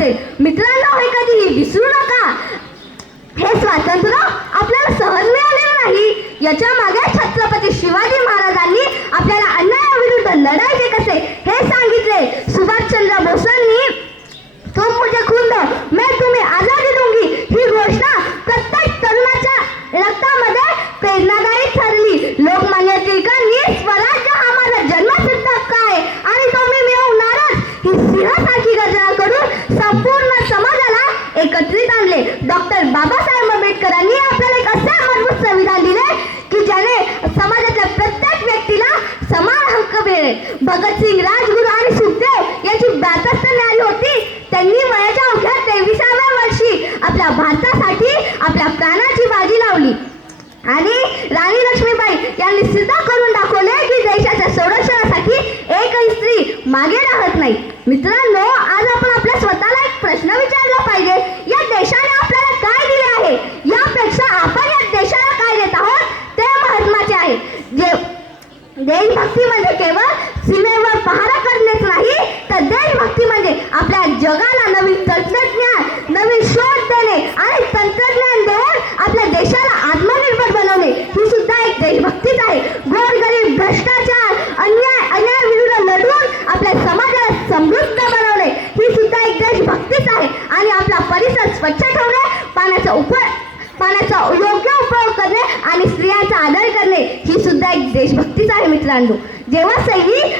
असेल. मित्रांनो, हे कधीही विसरू नका. हे स्वातंत्र्य आपल्याला सहज मिळालेलं नाही. याच्या मागे छत्रपती शिवाजी महाराजांनी आपल्याला अन्यायाविरुद्ध लढायचे कसे हे सांगितले. सुभाषचंद्र बोसांनी तुम मुझे खून दो मैं तुम्हें आजादी दूंगी ही घोषणा प्रत्येक तरुणाच्या रक्तामध्ये प्रेरणादायी ठरली. लोकमान्य टिळकांनी स्वराज्य हा माझा जन्मसिद्ध हक्क आहे आणि तो मी मिळवणारच ही सिंहासारखी गर्जना करून संपूर्ण समाजाला एकत्रित आणले. डॉक्टर बाबासाहेब आंबेडकरांनी आपल्याला एक असे मजबूत संविधान दिले की ज्याने समाजातल्या प्रत्येक व्यक्तीला समान हक्क मिळेल. भगतसिंग, राजगुरू आणि सुखदेव यांची 62 न्यायालय होती. त्यांनी वयाच्या अवघ्या 23व्या वर्षी आपल्या भारतासाठी आपल्या प्राणाची बाजी लावली आणि राणी लक्ष्मीबाई यांनी सिद्ध करून दाखवले की देशाच्या संरक्षणासाठी एकही स्त्री मागे राहत नाही. मित्रांनो, आज आपण आपल्या स्वतःला एक प्रश्न विचारला पाहिजे. या देशाने आपल्याला काय दिले आहे यापेक्षा आपण या देशाला काय देत आहोत ते महत्त्वाचे आहे. देशभक्ती म्हणजे केवळ सीमेवर पहारा करणेच नाही, तर देशभक्ती म्हणजे आपल्या जगाला नवीन तंत्रज्ञान, नवीन शोध देणे आणि तंत्रज्ञान देऊन आपल्या देशाला आत्मनिर्भर बनवणे ही सुद्धा एक देशभक्तीच आहे. गोरगरीब, भ्रष्टाचार, अन्यायाविरुद्ध लढून आपल्या समाजाला समृद्ध बनवणे ही सुद्धा एक देशभक्तीच आहे. आणि आपला परिसर स्वच्छ ठेवणे, पाण्याचा योग्य उपयोग करणे आणि स्त्रियांचा आदर करणे ही सुद्धा एक देशभक्तीच आहे. मित्रांनो, जेव्हा सैनिक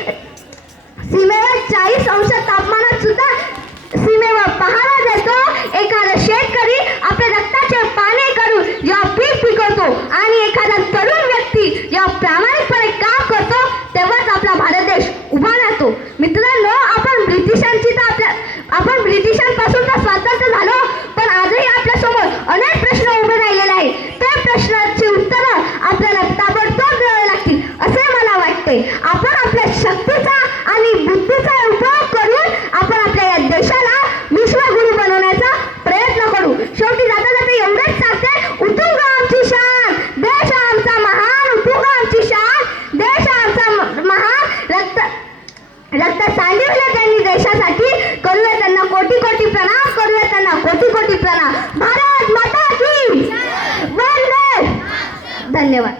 सीमेवर 40 अंश तापमानात सुद्धा सीमेवर पहारा देतो, एखादा शेतकरी आपल्या रक्ताचे पाणी करून जेव्हा पीक पिकवतो आणि एखादा तरुण व्यक्ती जेव्हा प्रामाणिकपणे काम करतो, तेव्हाच आपला भारत देश उभा राहतो. मित्रांनो, आपण ब्रिटिशांपासून तर स्वातंत्र्य झालो, पण आजही आपल्यासमोर अनेक प्रश्न उभे राहिलेले आहेत. त्या प्रश्नांची उत्तरं आपल्याला ताबडतोब द्यावी लागतील असे मला वाटते. आपण आपल्या शक्तीचा आणि बुद्धीचा उपयोग करून आपण आपल्या या देशाला विश्वगुरू बनवण्याचा प्रयत्न करू. शेवटी जाता जाता एवढेच सांगते, उतुंग आमची शान, देश आमचा महान. उतुंग आमची शान, देश आमचा महान. रक्त सांडविले त्यांनी देशासाठी. करूया त्यांना कोटी कोटी प्रणाम, करूया त्यांना कोटी कोटी प्रणाम. भारत माता की वंदे. धन्यवाद.